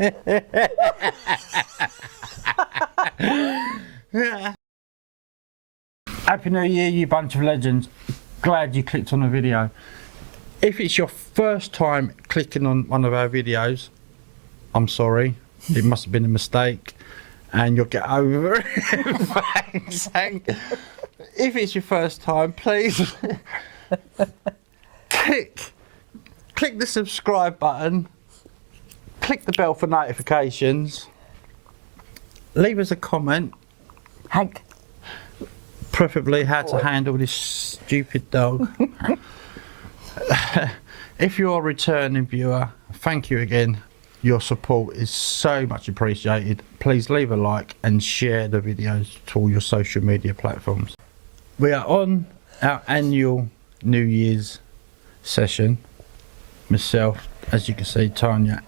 Happy New Year, you bunch of legends. Glad you clicked on the video. If it's your first time clicking on one of our videos, I'm sorry. It must have been a mistake and you'll get over it. Thanks. If it's your first time, please click the subscribe button, click the bell for notifications, leave us a comment. Hank. Preferably how to handle this stupid dog. If you're a returning viewer, thank you again. Your support is so much appreciated. Please leave a like and share the videos to all your social media platforms. We are on our annual New Year's session. Myself, as you can see, Tanya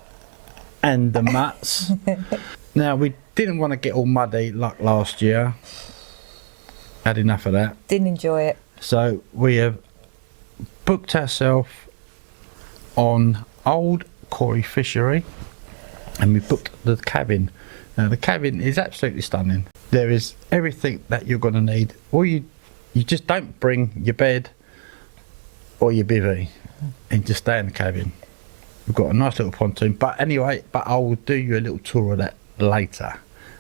and the mutts. Now, we didn't want to get all muddy like last year. Had enough of that. Didn't enjoy it. So we have booked ourselves on Old Quarry Fishery and we booked the cabin. Now the cabin is absolutely stunning. There is everything that you're going to need. Or you just don't bring your bed or your bivvy and just stay in the cabin. We've got a nice little pontoon, but anyway, I will do you a little tour of that later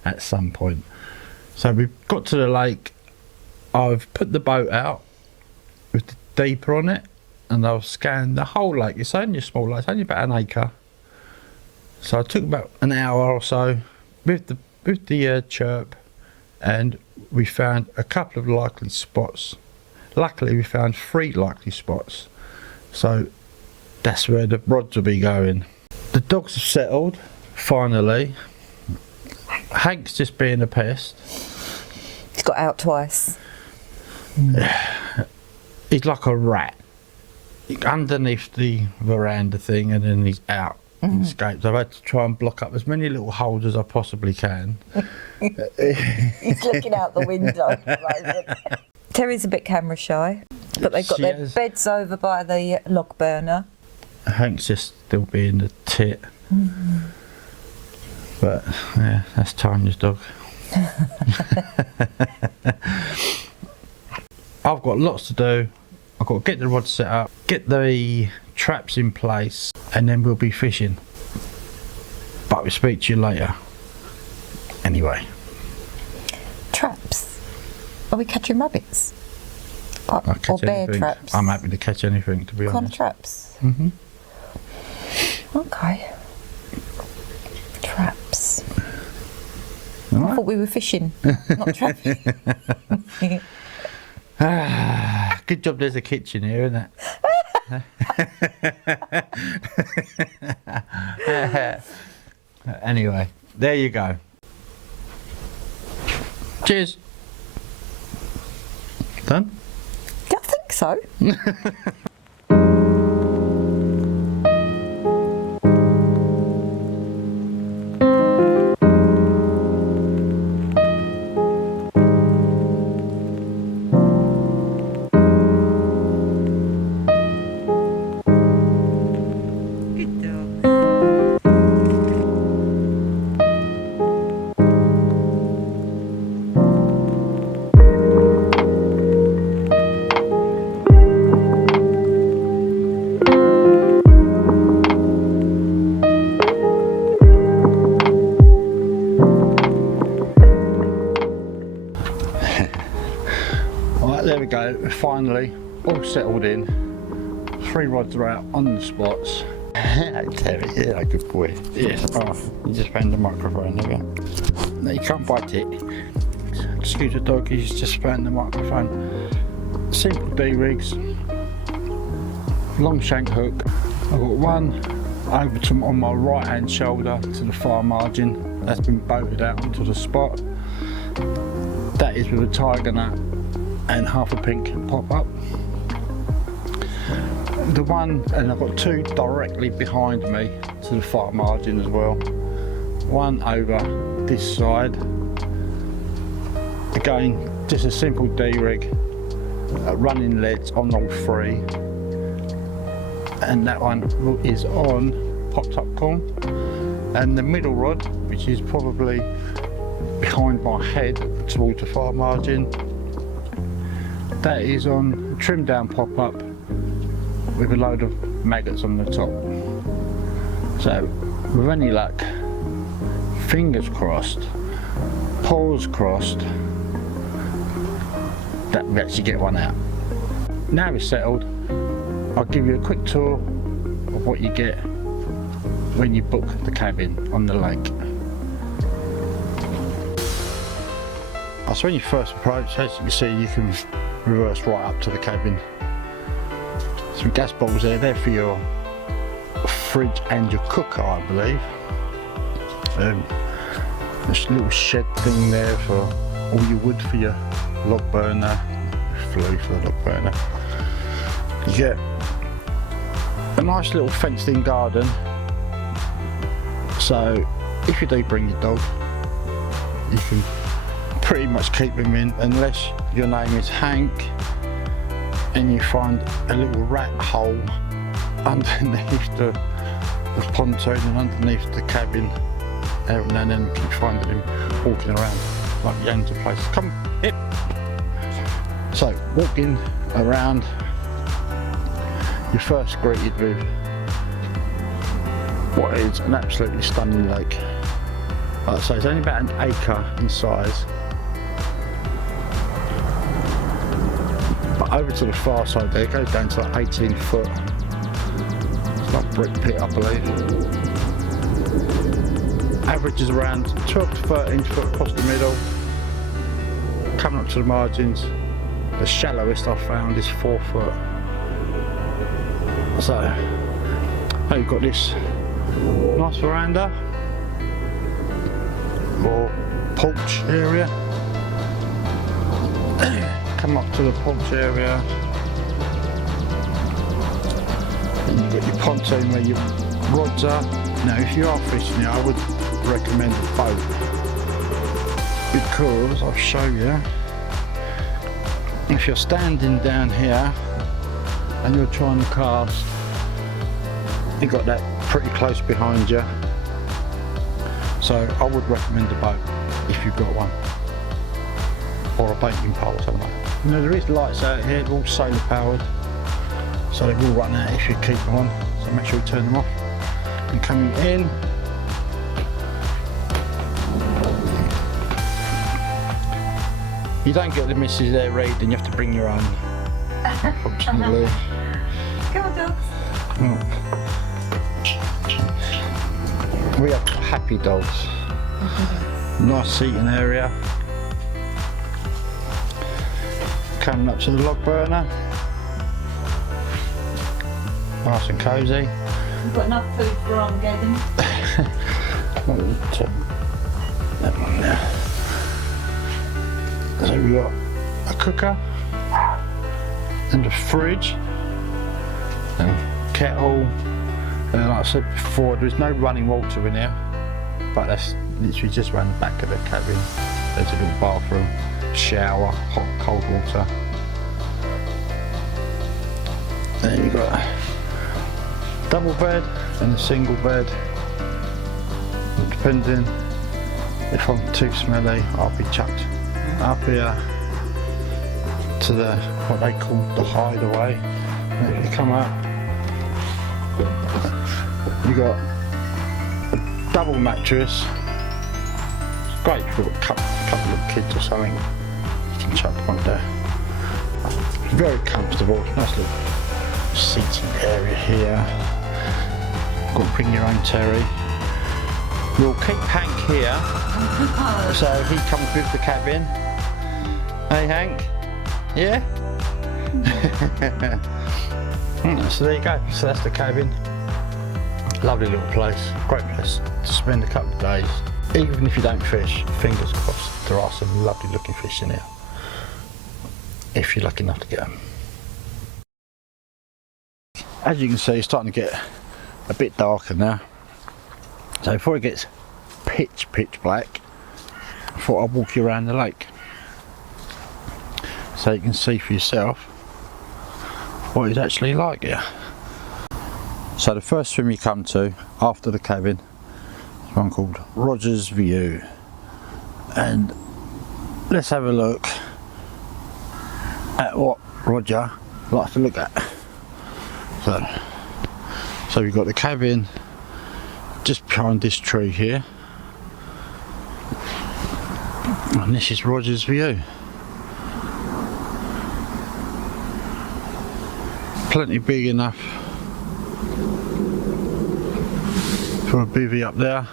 at some point. So we've got to the lake. I've put the boat out with the deeper on it and I've scanned the whole lake. It's only a small lake, it's only about an acre. So I took about an hour or so with the chirp and we found a couple of likely spots. Luckily we found 3 likely spots. So that's where the rods will be going. The dogs have settled, finally. Hank's just being a pest. He's got out twice. He's like a rat. Underneath the veranda thing and then he's out and escapes. I've had to try and block up as many little holes as I possibly can. He's looking out the window. Terry's a bit camera shy, but they've got their beds over by the log burner. Hank's just still being a tit. But yeah, that's Tanya's dog. I've got lots to do. I've got to get the rod set up, get the traps in place, and then we'll be fishing. But we'll speak to you later. Anyway. Traps? Are we catching rabbits? Or bear anything. traps? I'm happy to catch anything, to be honest. What kind of traps? Okay. Traps. Right. I thought we were fishing, not trapping. Good job there's a kitchen here, isn't it? Anyway, there you go. Cheers. Done? I think so. There we go, finally all settled in. 3 rods are out on the spots. Terry, yeah, good boy. Yes, oh, you just found the microphone, there you go. No, you can't bite it. Excuse the dog, he's just found the microphone. Simple D-rigs, long shank hook. I've got one over to on my right hand shoulder to the far margin. That's been boated out onto the spot. That is with a tiger nut and half a pink pop up. The one, and I've got 2 directly behind me to the far margin as well. One over this side. Again, just a simple D-rig, running leads on all 3. And that one is on popped up corn. and the middle rod, which is probably behind my head towards the far margin, that is on a trim down pop-up with a load of maggots on the top. So with any luck, fingers crossed, paws crossed, that we actually get one out. Now it's settled, I'll give you a quick tour of what you get when you book the cabin on the lake. So when you first approach, as you can see, you can reverse right up to the cabin. Some gas bowls there, they're for your fridge and your cooker, I believe. This little shed thing there for all your wood for your log burner, flue for the log burner. You get a nice little fenced in garden, so if you do bring your dog, you can pretty much keep him in, unless your name is Hank and you find a little rat hole underneath the pontoon and underneath the cabin. Every now and then you keep finding him walking around like the ends of places. Come, hip. So walking around, you're first greeted with what is an absolutely stunning lake. Like I say, it's only about an acre in size. But over to the far side there, it goes down to like 18 foot. It's like brick pit, I believe. Average is around 12 to 13 foot across the middle. Coming up to the margins, the shallowest I've found is 4 foot. So, now you've got this nice veranda or porch area. Come up to the porch area, and you've got your pontoon where your rods are. Now if you are fishing here, I would recommend a boat, because I'll show you, if you're standing down here and you're trying to cast, you've got that pretty close behind you, so I would recommend a boat if you've got one, or a baiting pole or something like that. Now there is lights out here, they're all solar powered, so they will run out if you keep them on, so make sure you turn them off. And coming in, you don't get the missus there reading, you have to bring your own, unfortunately. Come on, dogs. We have happy dogs. Nice seating area. Coming up to the log burner. Nice and cosy. We've got enough food for Armageddon. That one there. So we've got a cooker and a fridge and kettle. And like I said before, there's no running water in here, but that's literally just around the back of the cabin. There's a little bathroom, shower, hot, cold water. Then you've got a double bed and a single bed. And depending if I'm too smelly, I'll be chucked up here to the, what they call the hideaway. And if you come up, you got a double mattress. It's great for a couple of kids or something. You can chuck one there. Very comfortable. Nice little seating area here. Got to bring your own terry. We'll keep Hank here, so he comes with the cabin. Hey Hank, yeah? So there you go, so that's the cabin. Lovely little place, great place to spend a couple of days. Even if you don't fish, fingers crossed, there are some lovely looking fish in here, if you're lucky enough to get them. As you can see, it's starting to get a bit darker now. So before it gets pitch black, I thought I'd walk you around the lake so you can see for yourself what it's actually like here. So the first swim you come to after the cabin, one called Roger's View, and let's have a look at what Roger likes to look at. So we've got the cabin just behind this tree here, and this is Roger's View. Plenty big enough for a bivvy up there.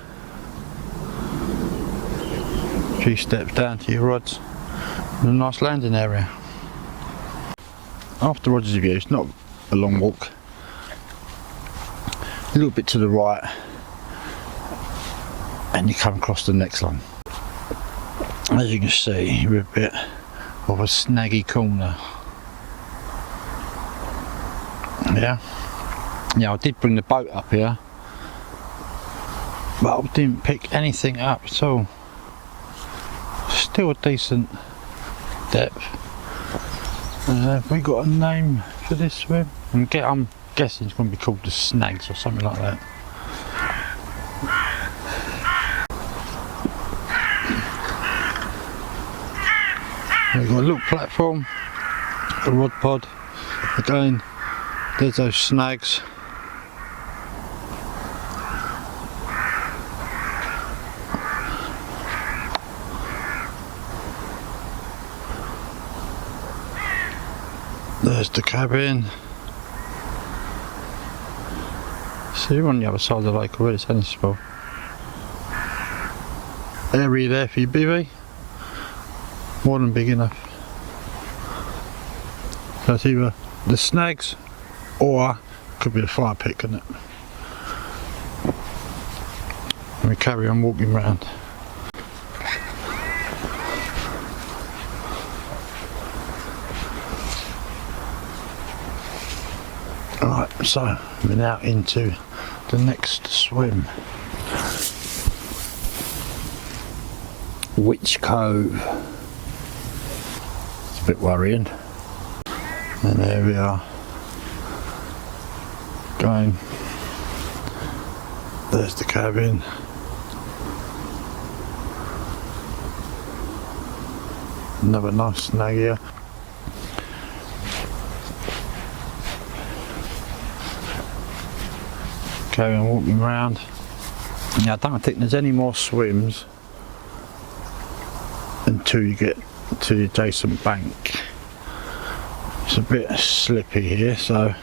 A few steps down to your rods and a nice landing area. After Roger's View, it's not a long walk. A little bit to the right and you come across the next one. As you can see, we're a bit of a snaggy corner. Yeah, I did bring the boat up here, but I didn't pick anything up at all. Still a decent depth. Have we got a name for this swim? I'm guessing it's going to be called the Snags or something like that. We've got a little platform, a rod pod. Again, there's those snags. There's the cabin. See, we're on the other side of the lake already, it's only small. Area there for your bivvy. More than big enough. So it's either the snags or could be a fire pit, couldn't it? And we carry on walking round. Alright, so we're now into the next swim. Witch Cove. It's a bit worrying. And there we are. Going. There's the cabin. Another nice snag here. Carry on walking around. Yeah, I don't think there's any more swims until you get to the adjacent bank. It's a bit slippy here, so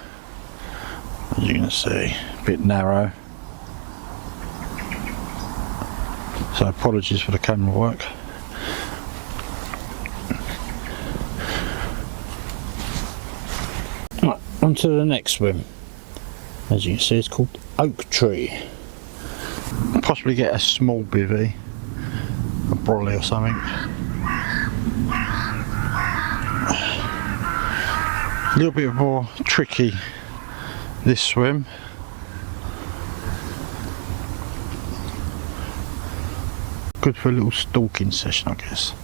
as you can see, a bit narrow. So apologies for the camera work. Right, on to the next swim. As you can see, it's called Oak Tree. Possibly get a small bivvy, a brolly or something. A little bit more tricky this swim. Good for a little stalking session, I guess.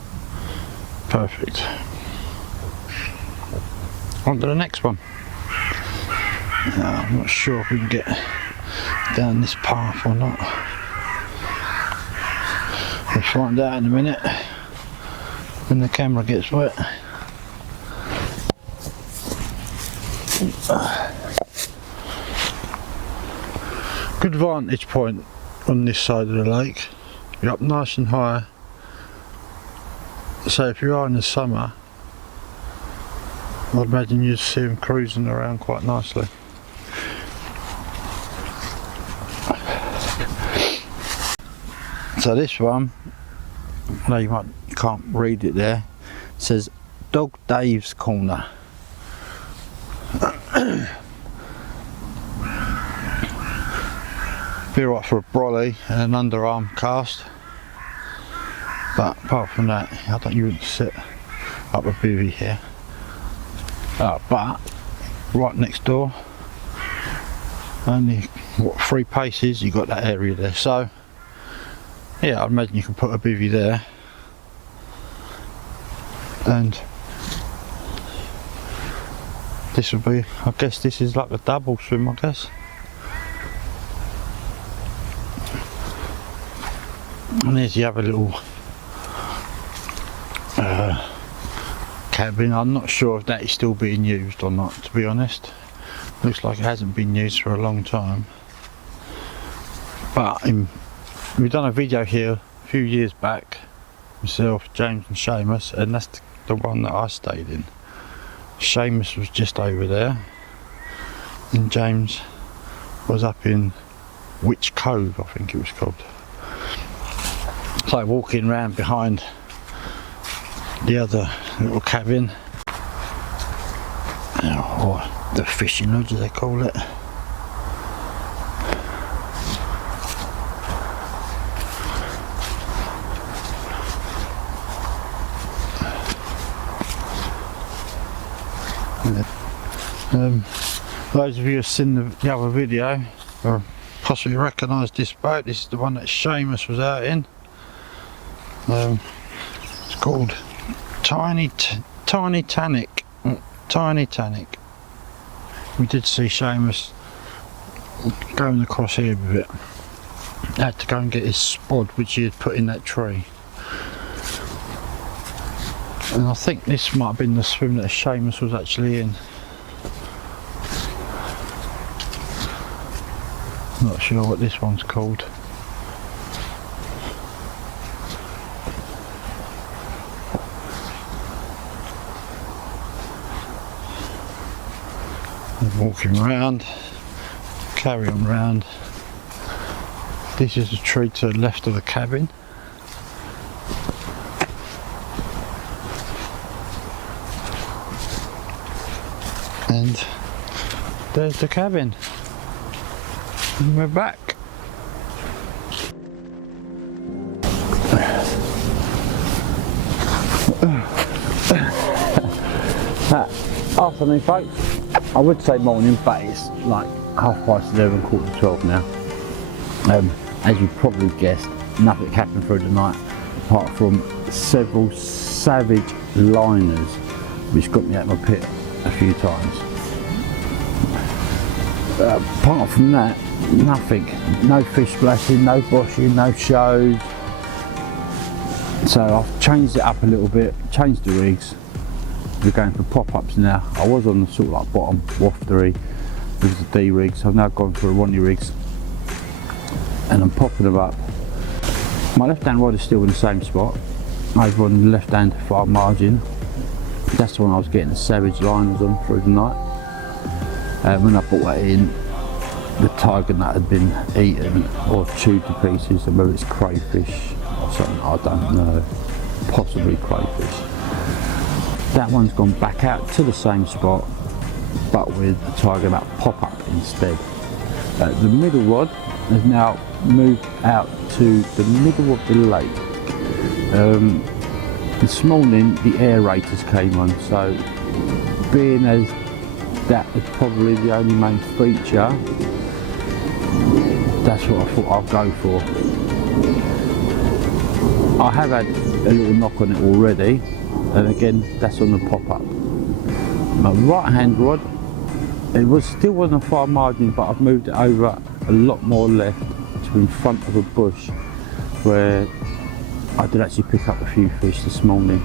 Perfect. On to the next one. I'm not sure if we can get down this path or not. We'll find out in a minute when the camera gets wet. Good vantage point on this side of the lake. You're up nice and high. So if you are in the summer, I'd imagine you'd see them cruising around quite nicely. So this one, no, you can't read it there. It says Dog Dave's Corner. Be right for a brolly and an underarm cast, but apart from that, I don't you wouldn't set up a bivvy here. But right next door, only what 3 paces, you got that area there. So yeah, I'd imagine you can put a bivvy there, and this would be, I guess this is like a double swim, I guess. And there's the other little cabin. I'm not sure if that is still being used or not, to be honest. Looks like it hasn't been used for a long time. But we've done a video here a few years back, myself, James and Seamus, and that's the one that I stayed in. Seamus was just over there and James was up in Witch Cove, I think it was called. It's like walking around behind the other little cabin, or the fishing lodge as they call it. Those of you who've seen the other video or possibly recognise this boat. This is the one that Seamus was out in. It's called Tiny Tannic. Tiny Tannic. We did see Seamus going across here with it. Had to go and get his spod which he had put in that tree. And I think this might have been the swim that Seamus was actually in. Not sure what this one's called. Walking around, carry on round. This is a tree to the left of the cabin. And there's the cabin. And we're back. Afternoon folks. I would say morning, but it's like 11:30, 11:45 now. As you probably guessed, nothing happened through the night apart from several savage liners which got me out of my pit a few times. Apart from that, nothing. No fish splashing, no boshing, no shows. So I've changed it up a little bit, changed the rigs. We're going for pop-ups now. I was on the sort of like bottom waftery with the D rigs. I've now gone for the Ronnie rigs and I'm popping them up. My left hand rod is still in the same spot, over on the left hand far margin. That's the one I was getting the savage liners on through the night. When I brought that in, the tiger nut had been eaten or chewed to pieces, and whether it's crayfish or something, I don't know, possibly crayfish. That one's gone back out to the same spot, but with the tiger nut pop up instead. The middle rod has now moved out to the middle of the lake. This morning the aerators came on, so being as that is probably the only main feature, that's what I thought I'll go for. I have had a little knock on it already, and again that's on the pop-up. My right hand rod, it was still on the far margin, but I've moved it over a lot more left to in front of a bush where I did actually pick up a few fish this morning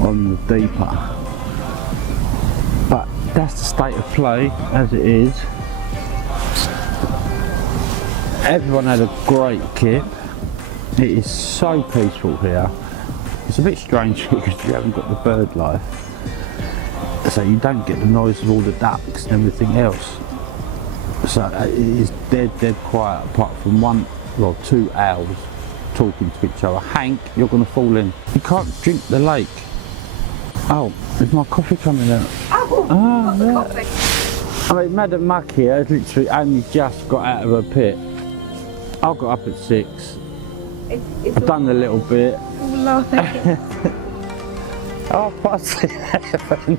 on the deeper. But that's the state of play as it is. Everyone had a great kip. It is so peaceful here. It's a bit strange because you haven't got the bird life, so you don't get the noise of all the ducks and everything else. So it is dead quiet apart from two owls talking to each other. Hank, you're going to fall in. You can't drink the lake. Oh, is my coffee coming out? Oh, yeah. Coffee. I mean, Madam Muck here has literally only just got out of her pit. I got up at 6. I've done a little bit. Oh, past 11.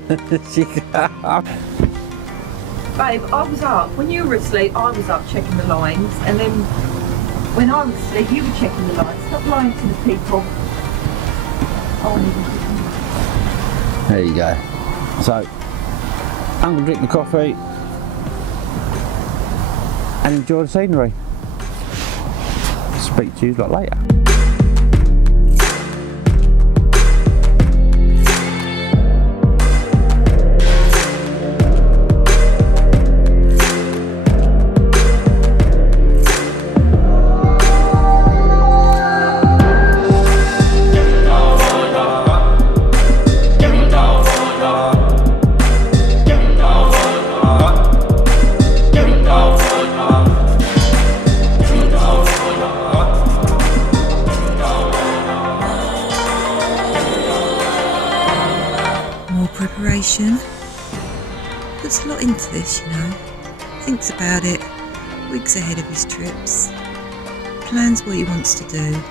Babe, I was up. When you were asleep, I was up checking the lines, and then when I was asleep, you were checking the lines. Stop lying to the people. There you go. So, I'm going to drink the coffee and enjoy the scenery. speak to you lot later. Preparation. Puts a lot into this, you know. Thinks about it weeks ahead of his trips. Plans what he wants to do.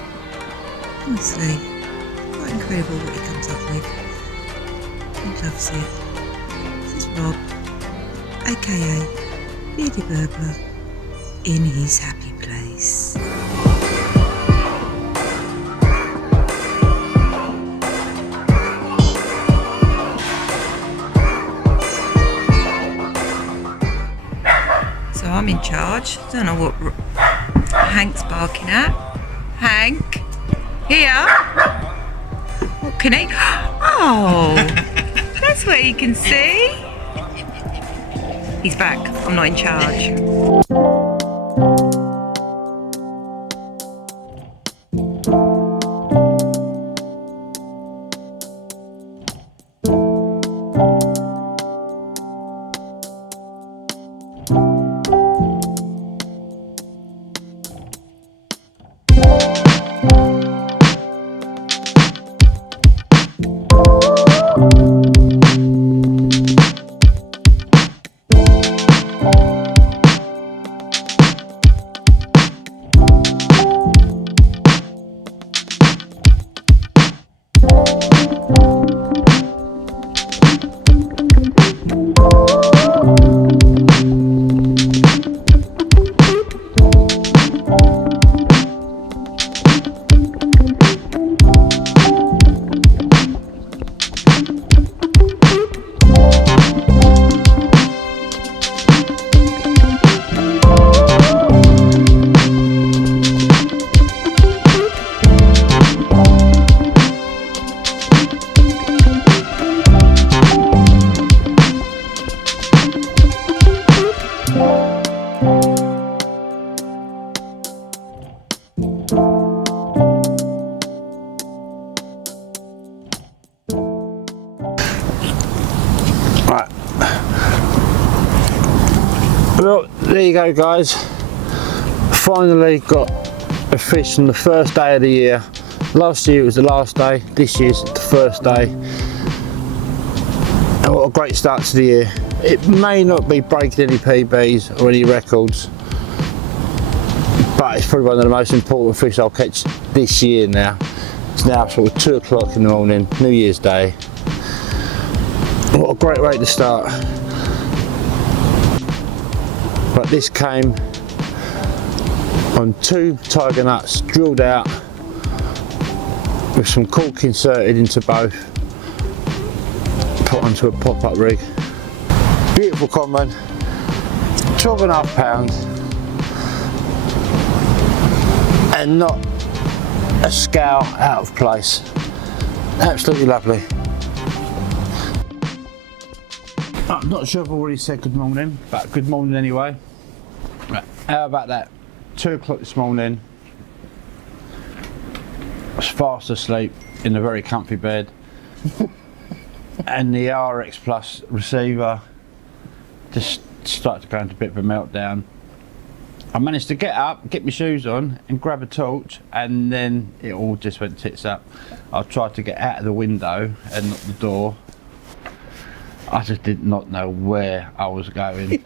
Honestly, quite incredible what he comes up with. He loves it. This is Rob, aka Beardy Burbler, in his happy place. I'm in charge. Don't know what Hank's barking at. Hank? Here? What can he? Oh, that's where you can see. He's back. I'm not in charge. Right. Well, there you go, guys. Finally got a fish on the first day of the year. Last year it was the last day, this year's the first day. And what a great start to the year. It may not be breaking any PBs or any records, but it's probably one of the most important fish I'll catch this year now. It's now sort of 2 o'clock in the morning, New Year's Day. What a great way to start. But this came on 2 tiger nuts drilled out with some cork inserted into both, put onto a pop-up rig. Beautiful common, 12.5 pounds, and not a scowl out of place. Absolutely lovely. I'm not sure if I've already said good morning, but good morning anyway. Right, how about that? 2 o'clock this morning. I was fast asleep in a very comfy bed. And the RX Plus receiver just started to go into a bit of a meltdown. I managed to get up, get my shoes on and grab a torch, and then it all just went tits up. I tried to get out of the window and not the door. I just did not know where I was going.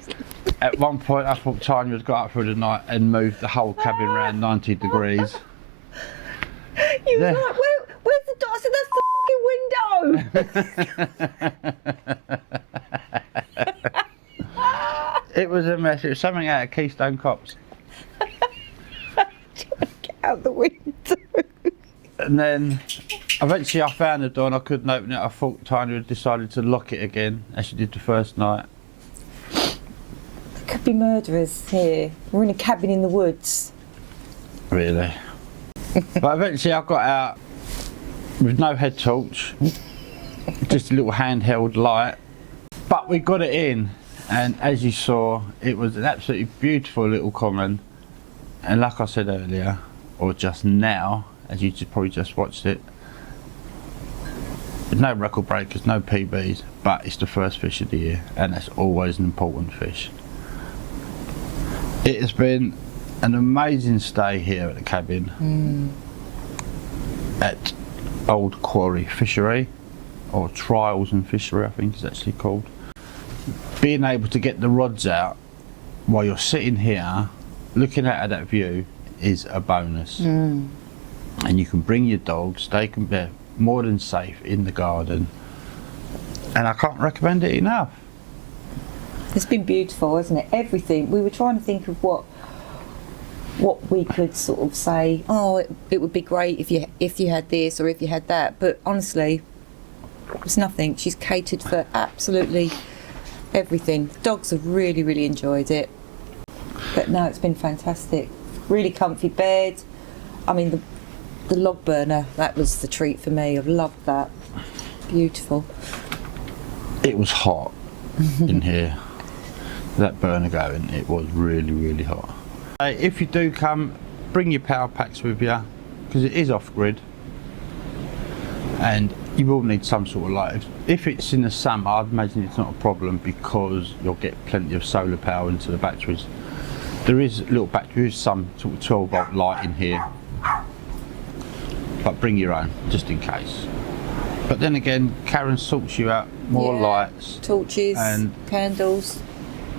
At one point I thought Tanya had got up through the night and moved the whole cabin around 90 degrees. You was like, where's the door? I said, that's the fucking window. It was a mess. It was something out of Keystone Cops. Get out the window. And then eventually I found the door and I couldn't open it. I thought Tanya had decided to lock it again, as she did the first night. There could be murderers here. We're in a cabin in the woods. really. But eventually I got out with no head torch, just a little handheld light. But we got it in, and as you saw, it was an absolutely beautiful little common. And like I said earlier, or just now, as you probably just watched it, there's no record breakers, no PBs, but it's the first fish of the year, and that's always an important fish. It has been an amazing stay here at the cabin at Old Quarry Fishery, or Trials and Fishery I think it's actually called. Being able to get the rods out while you're sitting here looking at that view is a bonus. And you can bring your dogs, they can be more than safe in the garden, and I can't recommend it enough. It's been beautiful, hasn't it? Everything. We were trying to think of what we could sort of say, oh, it would be great if you had this or if you had that, but honestly it's nothing. She's catered for absolutely everything. Dogs have really, really enjoyed it. But no, it's been fantastic. Really comfy bed. I mean, the log burner, that was the treat for me. I've loved that. Beautiful. It was hot in here. That burner going, it was really, really hot. If you do come, bring your power packs with you, because it is off-grid. And you will need some sort of light. If it's in the summer, I'd imagine it's not a problem because you'll get plenty of solar power into the batteries. There is little batteries, some sort of 12-volt light in here, but bring your own just in case. But then again, Karen sorts you out more lights, torches, and candles.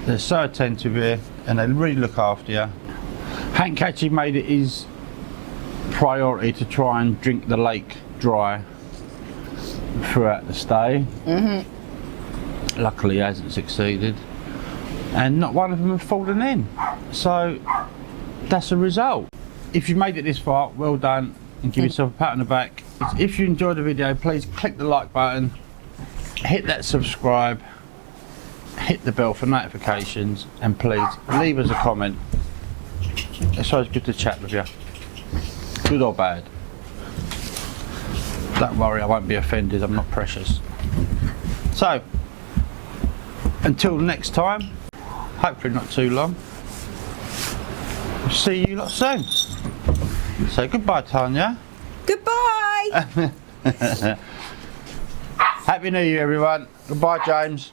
They're so attentive here, and they really look after you. Hank actually made it his priority to try and drink the lake dry throughout the stay. Luckily he hasn't succeeded, and not one of them have fallen in, so that's a result. If you made it this far, well done, and give yourself a pat on the back. If you enjoyed the video, please click the like button, hit that subscribe, hit the bell for notifications, and please leave us a comment. It's always good to chat with you, good or bad. Don't worry, I won't be offended, I'm not precious. So, until next time, hopefully not too long, we'll see you lot soon. Say goodbye, Tanya. Goodbye! Happy New Year, everyone. Goodbye, James.